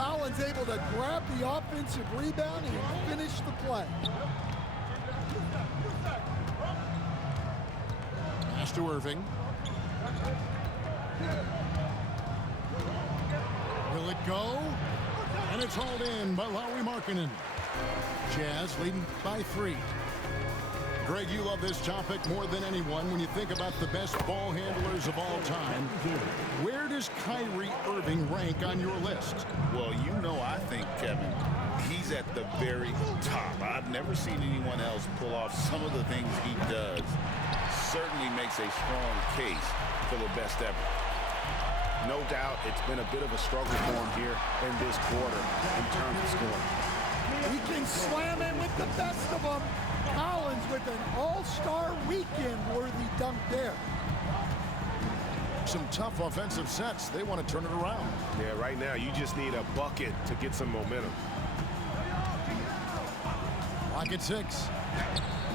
Collins able to grab the offensive rebound and finish the play. Pass to Irving. Will it go? And it's hauled in by Lauri Markkanen. Jazz leading by 3. Greg, you love this topic more than anyone when you think about the best ball handlers of all time. Where does Kyrie Irving rank on your list? Well, you know, I think, Kevin, he's at the very top. I've never seen anyone else pull off some of the things he does. Certainly makes a strong case for the best ever. No doubt it's been a bit of a struggle for him here in this quarter in terms of scoring. He can slam it with the best of them. Collins with an all-star weekend-worthy dunk there. Some tough offensive sets. They want to turn it around. Yeah, right now you just need a bucket to get some momentum. Lock at 6.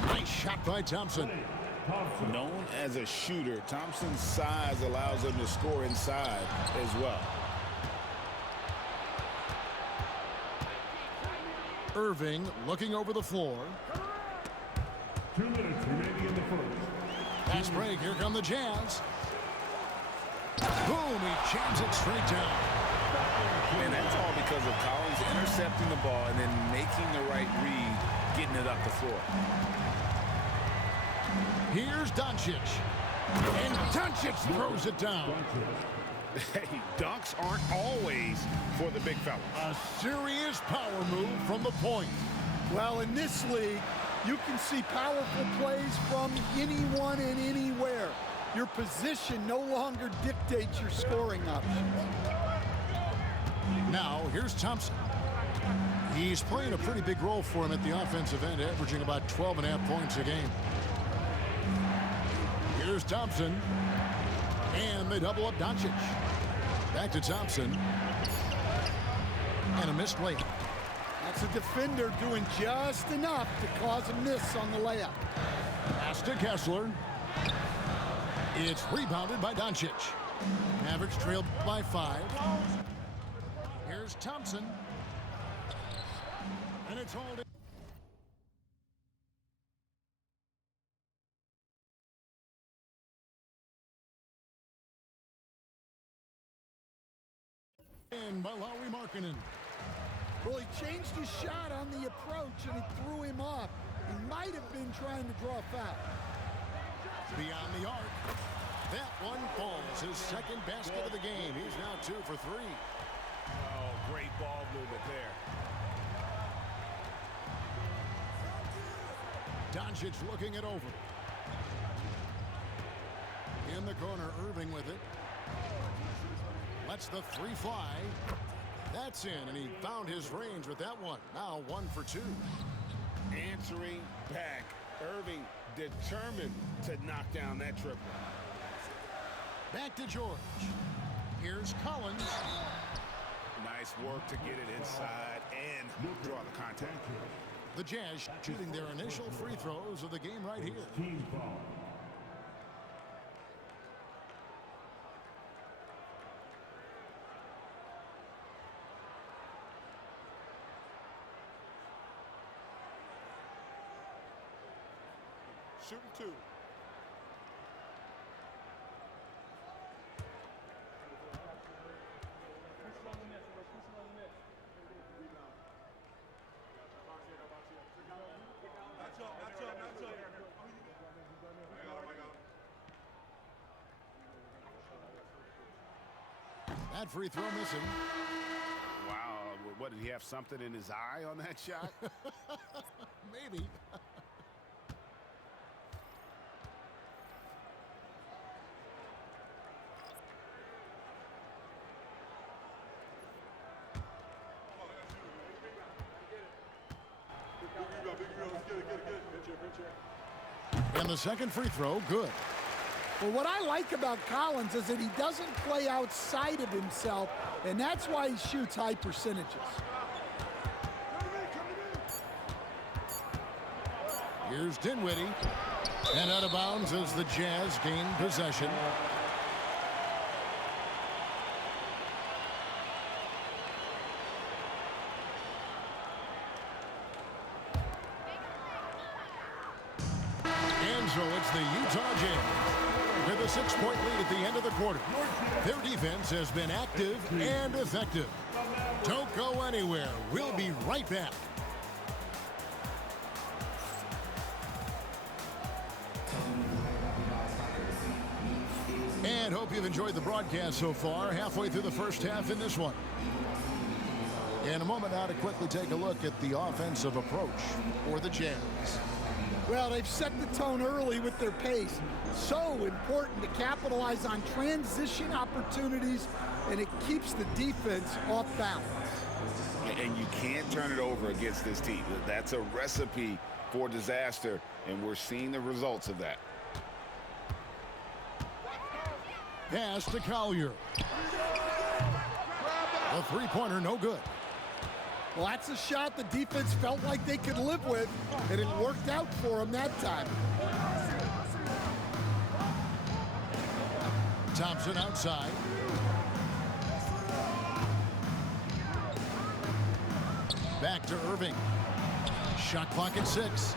Nice shot by Thompson. Known as a shooter, Thompson's size allows him to score inside as well. Irving looking over the floor. 2 minutes remaining in the first. Pass break. Here come the Jazz. Boom. He jams it straight down. And that's all because of Collins intercepting the ball and then making the right read, getting it up the floor. Here's Doncic. And Doncic throws it down. Hey, dunks aren't always for the big fella. A serious power move from the point. Well, in this league, you can see powerful plays from anyone and anywhere. Your position no longer dictates your scoring options. Now, here's Thompson. He's playing a pretty big role for him at the offensive end, averaging about 12.5 points a game. Here's Thompson. And they double up Doncic. Back to Thompson. And a missed layup. That's a defender doing just enough to cause a miss on the layup. Pass to Kessler. It's rebounded by Doncic. Mavericks trailed by 5. Here's Thompson. And it's hauled in. By Lauri Markkanen. Well, he changed his shot on the approach, and it threw him off. He might have been trying to draw a foul. Beyond the arc. That one falls. His second basket of the game. He's now 2 for 3. Oh, great ball movement there. Doncic looking it over. In the corner, Irving with it. Lets the 3 fly. That's in, and he found his range with that one. Now 1 for 2. Answering back. Irving determined to knock down that triple. Back to George. Here's Collins. Nice work to get it inside and draw the contact. The Jazz shooting their initial free throws of the game right here. Team foul. Shooting 2. That free throw missing. Wow, what, did he have something in his eye on that shot? Maybe. And the second free throw, good. Well, what I like about Collins is that he doesn't play outside of himself, and that's why he shoots high percentages. Here's Dinwiddie. And out of bounds as the Jazz gain possession. So it's the Utah Jazz with a 6-point lead at the end of the quarter. Their defense has been active and effective. Don't go anywhere. We'll be right back. And hope you've enjoyed the broadcast so far. Halfway through the first half in this one. In a moment now to quickly take a look at the offensive approach for the Jazz. Well, they've set the tone early with their pace. So important to capitalize on transition opportunities, and it keeps the defense off balance. And you can't turn it over against this team. That's a recipe for disaster, and we're seeing the results of that. Pass to Collier. The three-pointer no good. Well, that's a shot the defense felt like they could live with, and it worked out for them that time. Thompson outside. Back to Irving. Shot clock at 6.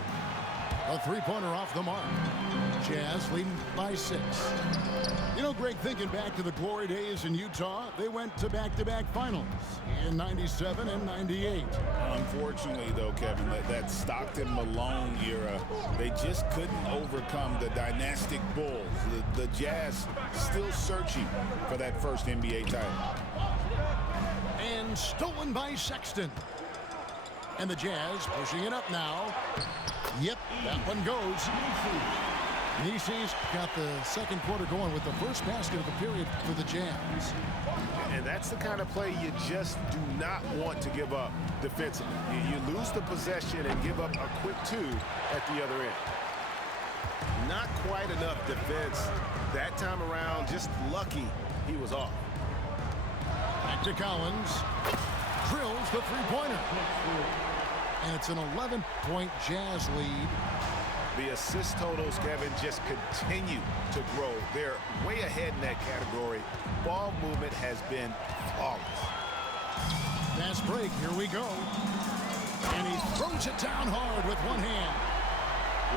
A three-pointer off the mark. Jazz leading by 6. You know, Greg, thinking back to the glory days in Utah, they went to back-to-back finals in 97 and 98. Unfortunately, though, Kevin, that Stockton-Malone era, they just couldn't overcome the dynastic Bulls. The Jazz still searching for that first NBA title. And stolen by Sexton. And the Jazz pushing it up now. Yep, that one goes. Nisi's got the second quarter going with the first basket of the period for the Jazz. And that's the kind of play you just do not want to give up defensively. You lose the possession and give up a quick 2 at the other end. Not quite enough defense that time around. Just lucky he was off. Back to Collins. Drills the three-pointer. And it's an 11-point Jazz lead. The assist totals, Kevin, just continue to grow. They're way ahead in that category. Ball movement has been flawless. Fast break, here we go. And he throws it down hard with one hand.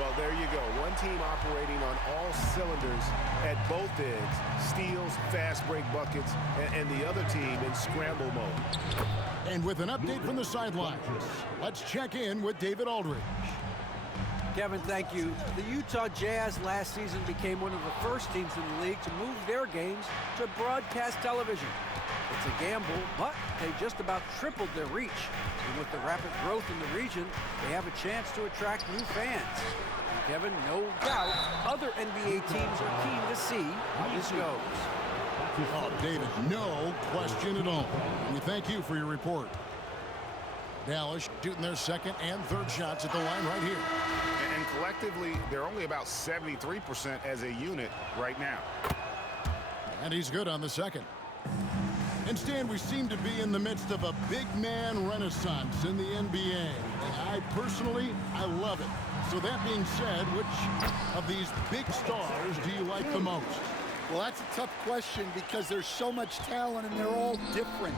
Well, there you go. One team operating on all cylinders at both ends. Steals, fast break buckets, and the other team in scramble mode. And with an update from the sidelines, let's check in with David Aldridge. Kevin, thank you. The Utah Jazz last season became one of the first teams in the league to move their games to broadcast television. It's a gamble, but they just about tripled their reach. And with the rapid growth in the region, they have a chance to attract new fans. And Kevin, no doubt, other NBA teams are keen to see how this goes. Oh, David, no question at all. We thank you for your report. Dallas shooting their second and third shots at the line right here. And collectively, they're only about 73% as a unit right now. And he's good on the second. And Stan, we seem to be in the midst of a big man renaissance in the NBA. And I love it. So that being said, which of these big stars do you like the most? Well, that's a tough question because there's so much talent and they're all different.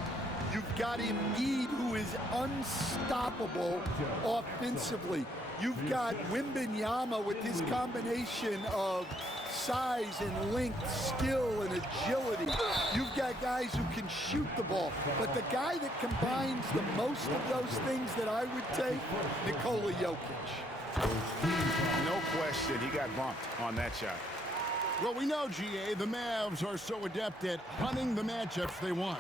You've got Embiid, who is unstoppable offensively. You've got Wembanyama with his combination of size and length, skill and agility. You've got guys who can shoot the ball. But the guy that combines the most of those things that I would take, Nikola Jokic. No question, he got bumped on that shot. Well, we know, GA, the Mavs are so adept at hunting the matchups they want.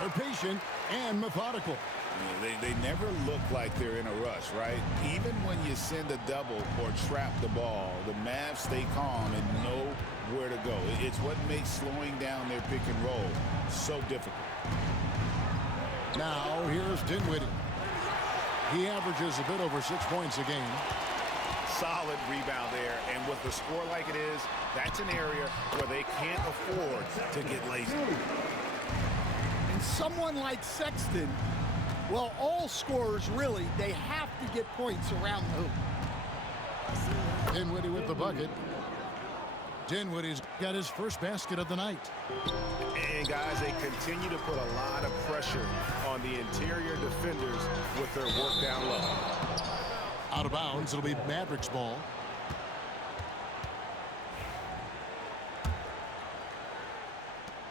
They're patient and methodical. They never look like they're in a rush, right? Even when you send a double or trap the ball, the Mavs stay calm and know where to go. It's what makes slowing down their pick and roll so difficult. Now, here's Dinwiddie. He averages a bit over 6 points a game. Solid rebound there, and with the score like it is, that's an area where they can't afford to get lazy. And someone like Sexton, well, all scorers really, they have to get points around the hoop. Dinwiddie with the bucket. Dinwiddie's got his first basket of the night. And guys, they continue to put a lot of pressure on the interior defenders with their work down low. Out of bounds, it'll be Mavericks ball.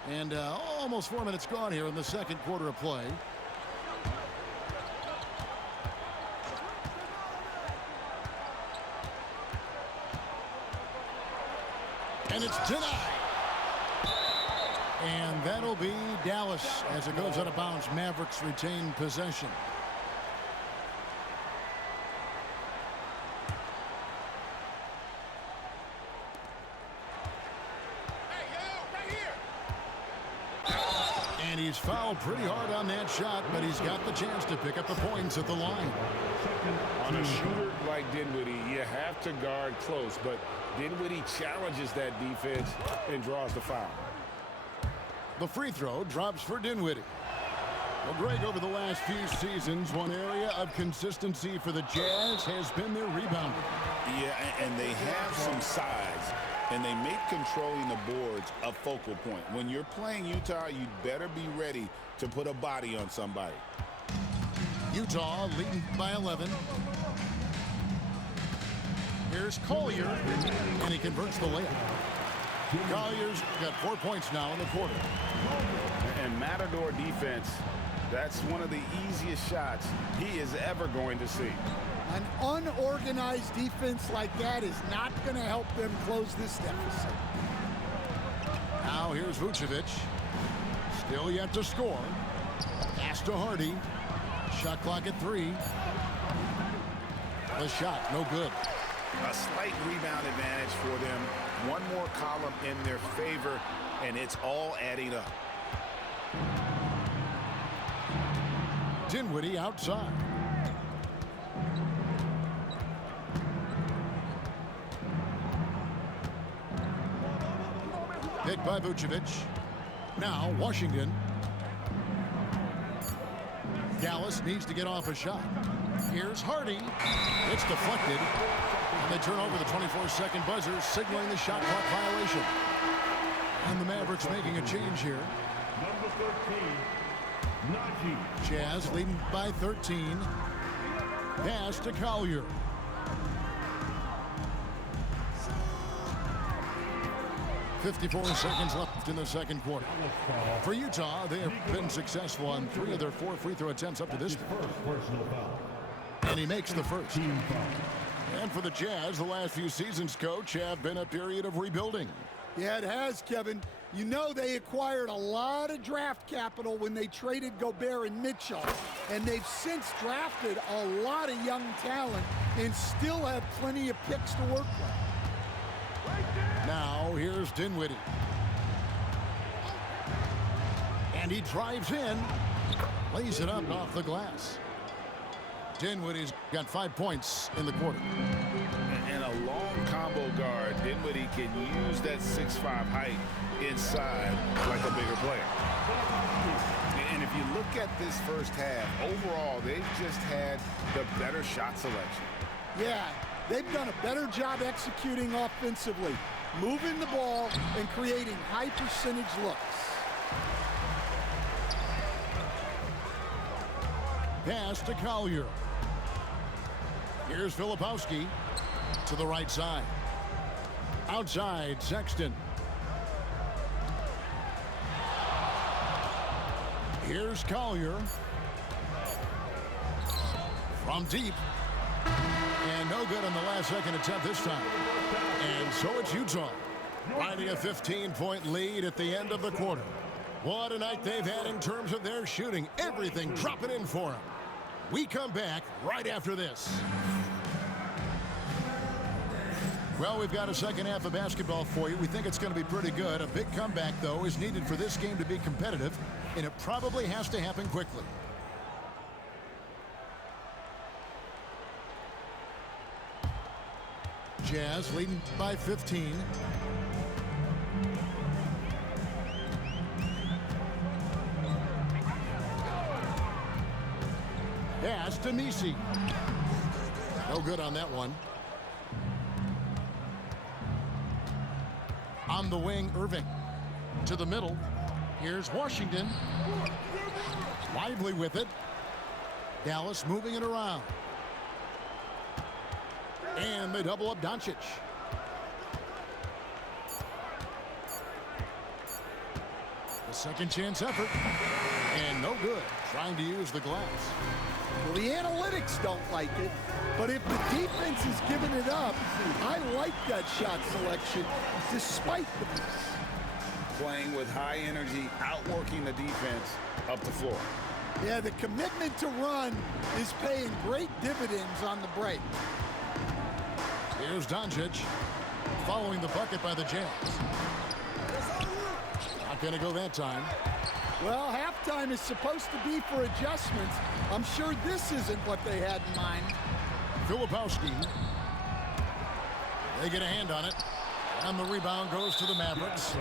And almost 4 minutes gone here in the second quarter of play. And it's denied. And that'll be Dallas as it goes out of bounds. Mavericks retain possession. And he's fouled pretty hard on that shot, but he's got the chance to pick up the points at the line. On a shooter like Dinwiddie, you have to guard close, but Dinwiddie challenges that defense and draws the foul. The free throw drops for Dinwiddie. Well, Greg, over the last few seasons, one area of consistency for the Jazz has been their rebounding. Yeah, and they have some size, and they make controlling the boards a focal point. When you're playing Utah, you'd better be ready to put a body on somebody. Utah leading by 11. Here's Collier, and he converts the layup. Collier's got 4 points now in the quarter. And Matador defense, that's one of the easiest shots he is ever going to see. An unorganized defense like that is not going to help them close this deficit. Now here's Vucevic. Still yet to score. Pass to Hardy. Shot clock at 3. The shot, no good. A slight rebound advantage for them. One more column in their favor, and it's all adding up. Dinwiddie outside. Picked by Vucevic. Now Washington. Dallas needs to get off a shot. Here's Hardy. It's deflected. And they turn over the 24-second buzzer, signaling the shot clock violation. And the Mavericks making a change here. Number 13, Najee. Jazz leading by 13. Pass to Collier. .54 seconds left in the second quarter. For Utah, they have been successful on 3 of their 4 free throw attempts up to this point. Personal foul. And he makes the first. Team foul. And for the Jazz, the last few seasons, coach, have been a period of rebuilding. Yeah, it has, Kevin. You know they acquired a lot of draft capital when they traded Gobert and Mitchell. And they've since drafted a lot of young talent and still have plenty of picks to work with. Now, here's Dinwiddie. And he drives in. Lays it up off the glass. Dinwiddie's got 5 points in the quarter. And a long combo guard, Dinwiddie can use that 6'5" height inside like a bigger player. And if you look at this first half, overall, they've just had the better shot selection. Yeah, they've done a better job executing offensively, moving the ball and creating high percentage looks. Pass to Collier. Here's Filipowski to the right side. Outside, Sexton. Here's Collier. From deep. And no good on the last second attempt this time. And so it's Utah riding a 15-point lead at the end of the quarter. What a night they've had in terms of their shooting. Everything dropping in for them. We come back right after this. Well, we've got a second half of basketball for you. We think it's going to be pretty good. A big comeback, though, is needed for this game to be competitive, and it probably has to happen quickly. Jazz leading by 15. Pass to Nisi. No good on that one. On the wing, Irving. To the middle. Here's Washington. Lively with it. Dallas moving it around. And they double up Doncic. Second chance effort. And no good. Trying to use the glass. Well, the analytics don't like it, but if the defense is giving it up, I like that shot selection despite the miss. Playing with high energy, outworking the defense up the floor. Yeah, the commitment to run is paying great dividends on the break. Here's Doncic following the bucket by the Jazz. Not going to go that time. Well, halftime is supposed to be for adjustments. I'm sure this isn't what they had in mind. Filipowski. They get a hand on it. And the rebound goes to the Mavericks.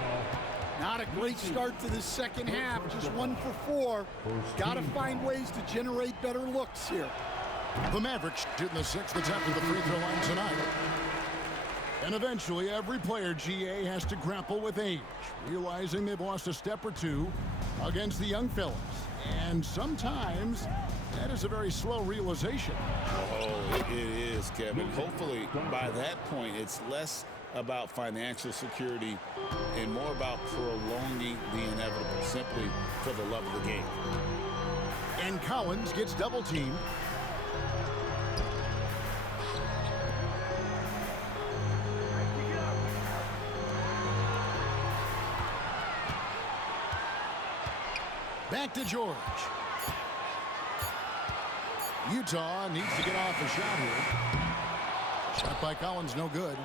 Not a great start to this second half. Just 1 for 4. Got to find ways to generate better looks here. The Mavericks shooting the 6th attempt at the free throw line tonight. And eventually, every player, GA, has to grapple with age, realizing they've lost a step or two against the young fellas. And sometimes, that is a very slow realization. Oh, it is, Kevin. Hopefully, by that point, it's less about financial security and more about prolonging the inevitable, simply for the love of the game. And Collins gets double-teamed. Back to George. Utah needs to get off a shot here. Shot by Collins, no good.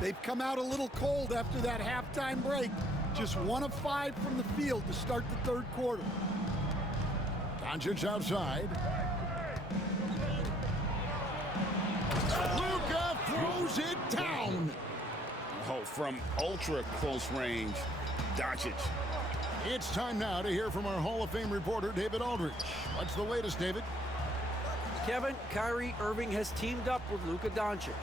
They've come out a little cold after that halftime break. Just 1 of 5 from the field to start the third quarter. Doncic outside. Luka throws it down. Oh, from ultra close range, Doncic. It's time now to hear from our Hall of Fame reporter, David Aldridge. What's the latest, David? Kevin, Kyrie Irving has teamed up with Luka Doncic.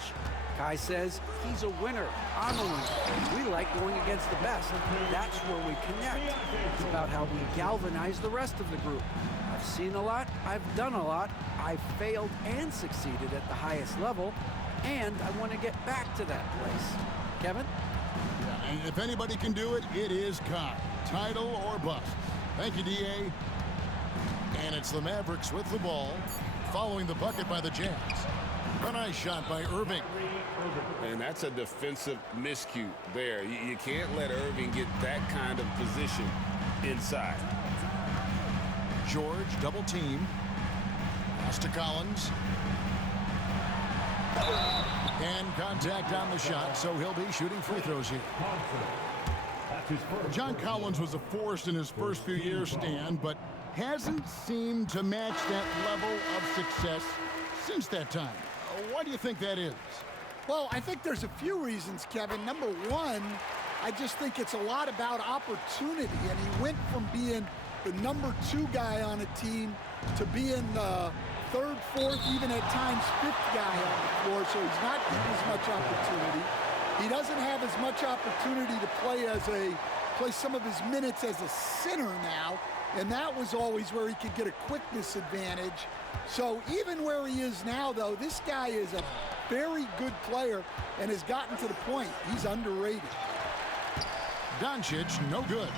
Kai says he's a winner. I'm a winner. We like going against the best. That's where we connect. It's about how we galvanize the rest of the group. I've seen a lot. I've done a lot. I've failed and succeeded at the highest level. And I want to get back to that place. Kevin? Yeah, and if anybody can do it, it is Kai. Title or bust. Thank you, D.A. And it's the Mavericks with the ball, following the bucket by the Jazz. A nice shot by Irving. And that's a defensive miscue there. You can't let Irving get that kind of position inside. George double team. Pass to Collins. And contact on the shot, so he'll be shooting free throws here. John Collins was a force in his first few years, Stan, but hasn't seemed to match that level of success since that time. Why do you think that is? Well, I think there's a few reasons, Kevin. Number one, I just think it's a lot about opportunity, and he went from being the number 2 guy on a team to being the 3rd, 4th, even at times 5th guy on the floor, so he's not getting as much opportunity. He doesn't have as much opportunity to play some of his minutes as a center now, and that was always where he could get a quickness advantage. So even where he is now, though, this guy is a very good player and has gotten to the point he's underrated. Doncic, no good.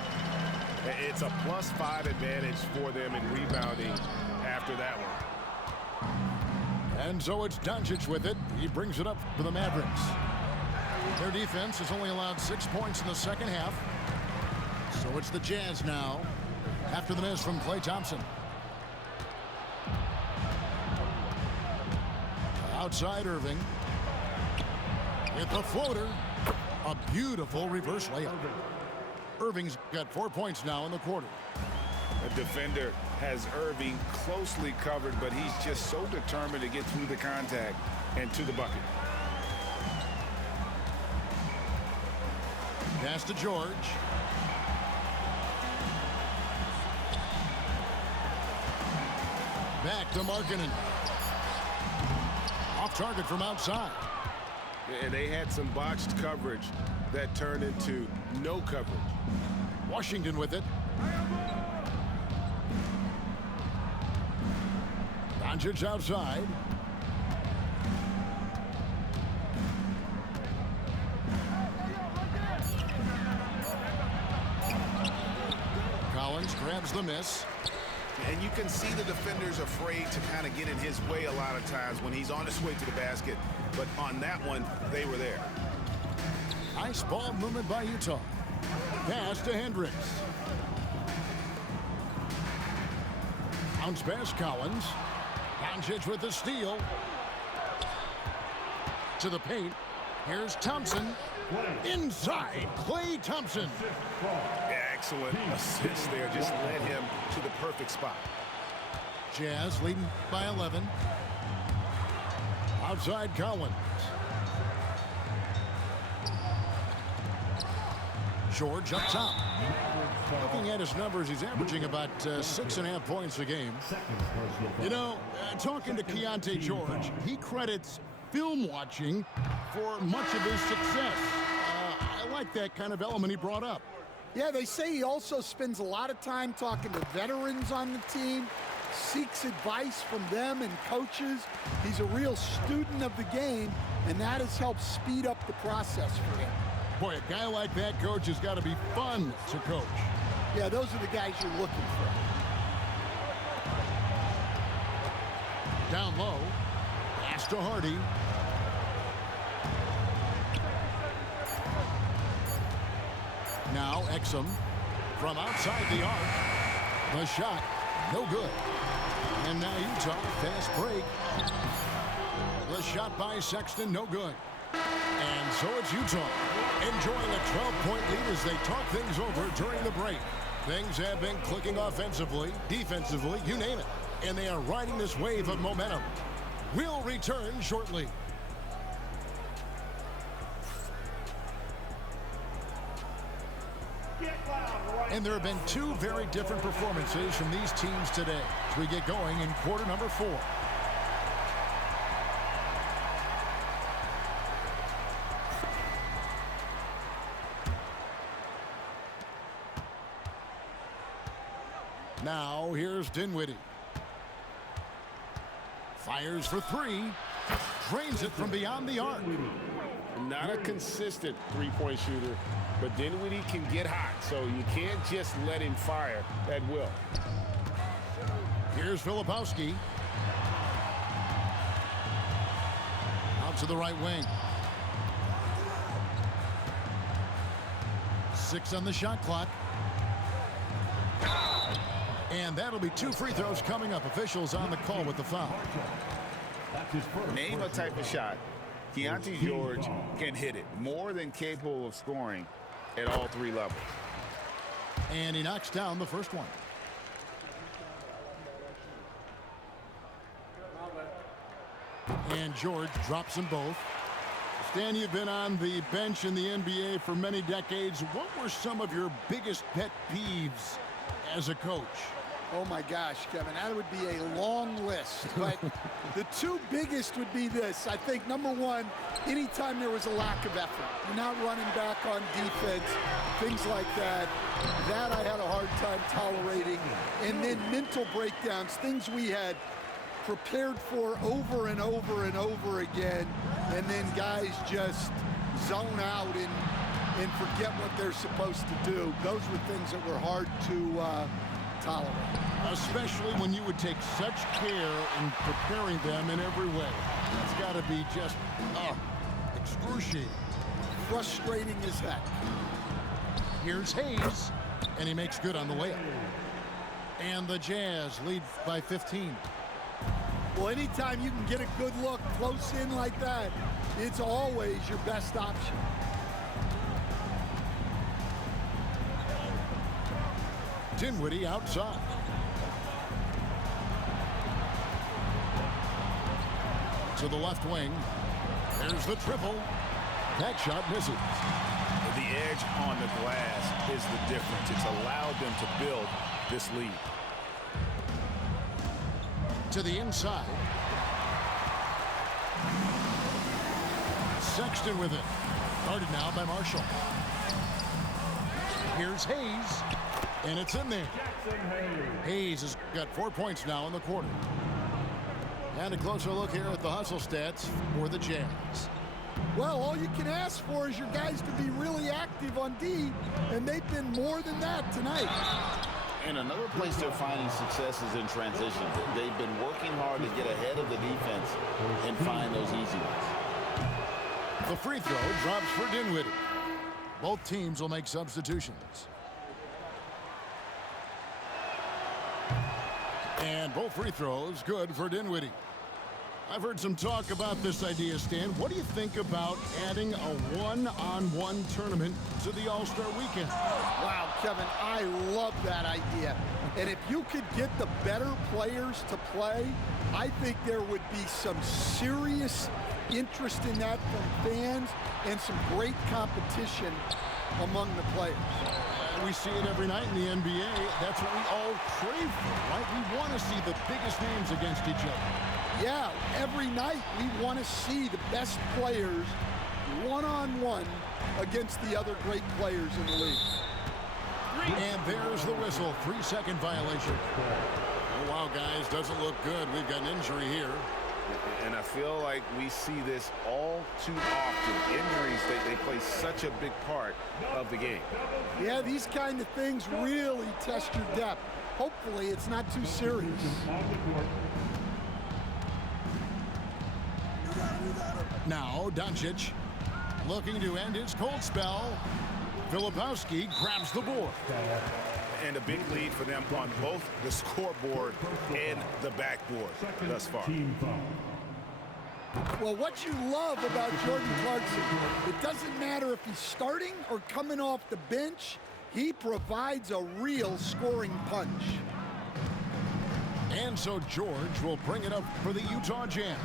It's a +5 advantage for them in rebounding after that one. And so it's Doncic with it. He brings it up for the Mavericks. Their defense has only allowed 6 points in the second half. So it's the Jazz now, after the miss from Klay Thompson. Outside Irving. With the floater. A beautiful reverse layup. Irving's got 4 points now in the quarter. The defender has Irving closely covered, but he's just so determined to get through the contact and to the bucket. Pass to George. Back to Markkanen. Off target from outside. And they had some botched coverage that turned into no coverage. Washington with it. Doncic outside. grabs the miss. And you can see the defenders afraid to kind of get in his way a lot of times when he's on his way to the basket. But on that one, they were there. Nice ball movement by Utah. Pass to Hendricks. Bounce pass Collins. Doncic with the steal. To the paint. Here's Thompson. Inside, Klay Thompson. Excellent assist there. Just led him to the perfect spot. Jazz leading by 11. Outside Collins. George up top. Looking at his numbers, he's averaging about 6.5 points a game. You know, talking to Keontae George, he credits film watching for much of his success. I like that kind of element he brought up. Yeah, they say he also spends a lot of time talking to veterans on the team, seeks advice from them and coaches. He's a real student of the game, and that has helped speed up the process for him. Boy, a guy like that, coach, has got to be fun to coach. Yeah, those are the guys you're looking for. Down low, pass to Hardy. Now Exum from outside the arc. The shot, no good. And now Utah, fast break. The shot by Sexton, no good. And so it's Utah enjoying a 12-point lead as they talk things over during the break. Things have been clicking offensively, defensively, you name it. And they are riding this wave of momentum. We'll return shortly. And there have been two very different performances from these teams today as we get going in quarter number 4. Now here's Dinwiddie. Fires for 3. Drains it from beyond the arc. Not a consistent three-point shooter, but Dinwiddie can get hot, so you can't just let him fire at will. Here's Filipowski. Out to the right wing. 6 on the shot clock. And that'll be 2 free throws coming up. Officials on the call with the foul. Name a type of shot Keontae George can hit it. More than capable of scoring at all 3 levels. And he knocks down the first one. And George drops them both. Stan, you've been on the bench in the NBA for many decades. What were some of your biggest pet peeves as a coach? Oh my gosh, Kevin, that would be a long list. But the 2 biggest would be this. I think number 1, anytime there was a lack of effort, you're not running back on defense, things like that. That I had a hard time tolerating. And then mental breakdowns, things we had prepared for over and over and over again. And then guys just zone out and forget what they're supposed to do. Those were things that were hard to tolerate. Especially when you would take such care in preparing them in every way. It's got to be just excruciating. Frustrating as heck. Here's Hayes, and he makes good on the layup. And the Jazz lead by 15. Well, anytime you can get a good look close in like that, it's always your best option. Dinwiddie outside. To the left wing. There's the triple. That shot misses. The edge on the glass is the difference. It's allowed them to build this lead. To the inside. Sexton with it. Guarded now by Marshall. Here's Hayes. And it's in there. Hayes has got 4 points now in the quarter. And a closer look here at the hustle stats for the Jazz. Well, all you can ask for is your guys to be really active on D, and they've been more than that tonight. And another place they're finding success is in transition. They've been working hard to get ahead of the defense and find those easy ones. The free throw drops for Dinwiddie. Both teams will make substitutions. And both free throws good for Dinwiddie. I've heard some talk about this idea, Stan. What do you think about adding a one-on-one tournament to the All-Star Weekend? Wow, Kevin, I love that idea. And if you could get the better players to play, I think there would be some serious interest in that from fans and some great competition among the players. We see it every night in the NBA. That's what we all crave for, right? We want to see the biggest names against each other. Yeah, every night we want to see the best players one-on-one against the other great players in the league. And there's the whistle. 3-second violation. Oh, wow, guys, doesn't look good. We've got an injury here. And I feel like we see this all too often. Injuries, they play such a big part of the game. Yeah, these kind of things really test your depth. Hopefully it's not too serious. Now, Doncic looking to end his cold spell. Filipowski grabs the board. And a big lead for them on both the scoreboard and the backboard thus far. Well, what you love about Jordan Clarkson, it doesn't matter if he's starting or coming off the bench, he provides a real scoring punch. And so George will bring it up for the Utah Jazz.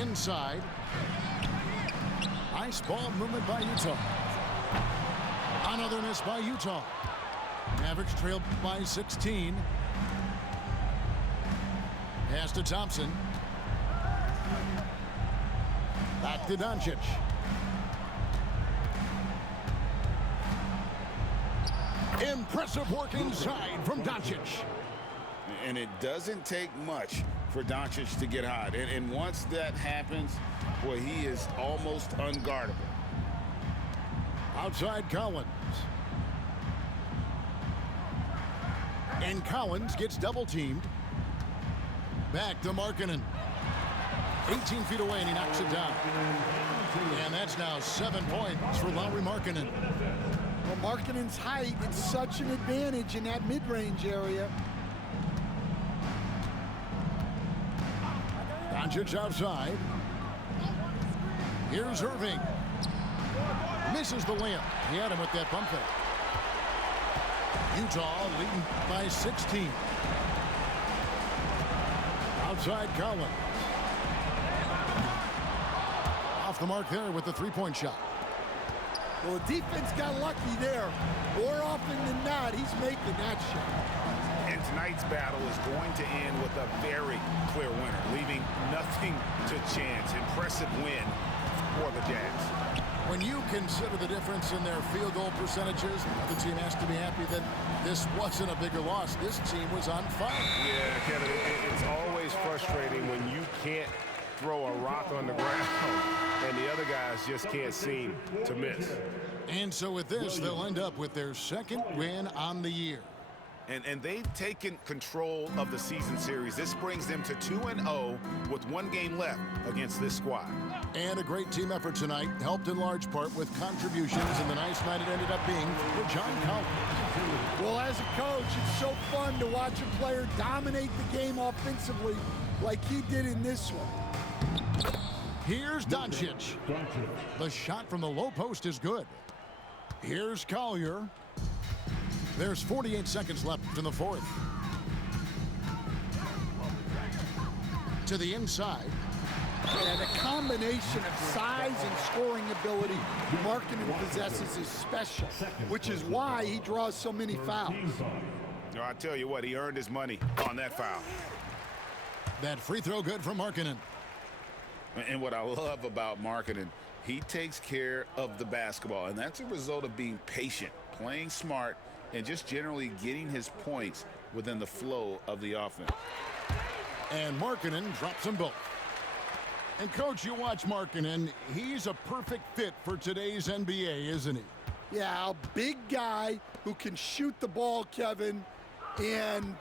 Inside. Nice ball movement by Utah. Another miss by Utah. Mavericks trailed by 16. Pass to Thompson. Back to Doncic. Impressive work inside from Doncic. And it doesn't take much for Doncic to get hot. And once that happens, boy, he is almost unguardable. Outside Collins. And Collins gets double-teamed. Back to Markkanen. 18 feet away, and he knocks it down. And that's now 7 points for Lauri Markkanen. Well, Markkanen's height is such an advantage in that mid-range area. Doncic outside. Here's Irving. Misses the layup. He had him with that pump fake. Utah leading by 16. Outside Collins. Off the mark there with the three-point shot. Well, the defense got lucky there. More often than not, he's making that shot. And tonight's battle is going to end with a very clear winner, leaving nothing to chance. Impressive win for the Jazz. When you consider the difference in their field goal percentages, the team has to be happy that this wasn't a bigger loss. This team was on fire. Yeah, Kevin, it's always frustrating when you can't throw a rock on the ground and the other guys just can't seem to miss. And so with this, they'll end up with their second win on the year. And they've taken control of the season series. This brings them to 2-0 with 1 game left against this squad. And a great team effort tonight, helped in large part with contributions, and the nice night it ended up being for John Collins. Well, as a coach, it's so fun to watch a player dominate the game offensively like he did in this one. Here's Doncic. The shot from the low post is good. Here's Collier. There's 48 seconds left in the fourth. To the inside. And the combination of size and scoring ability Markkanen possesses is special, which is why he draws so many fouls. No, I tell you what, he earned his money on that foul. That free throw good from Markkanen. And what I love about Markkanen, he takes care of the basketball, and that's a result of being patient, playing smart, and just generally getting his points within the flow of the offense. And Markkanen drops them both. And, Coach, you watch Markkanen. He's a perfect fit for today's NBA, isn't he? Yeah, a big guy who can shoot the ball, Kevin, And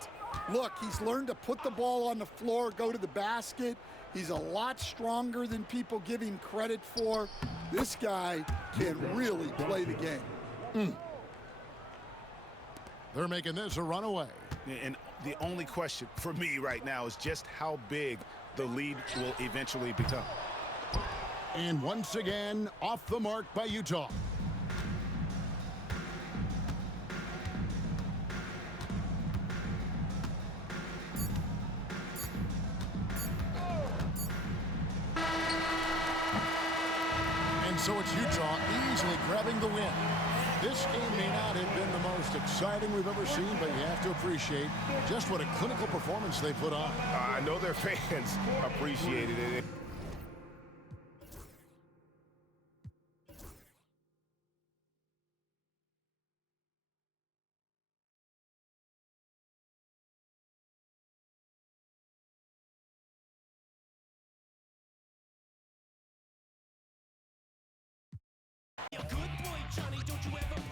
look, he's learned to put the ball on the floor, go to the basket. He's a lot stronger than people give him credit for. This guy can really play the game. They're making this a runaway. And the only question for me right now is just how big the lead will eventually become. And once again, off the mark by Utah. And so it's Utah easily grabbing the win. This game may not have been the most exciting we've ever seen, but you have to appreciate just what a clinical performance they put on. I know their fans appreciated it. Good boy, Johnny, don't you ever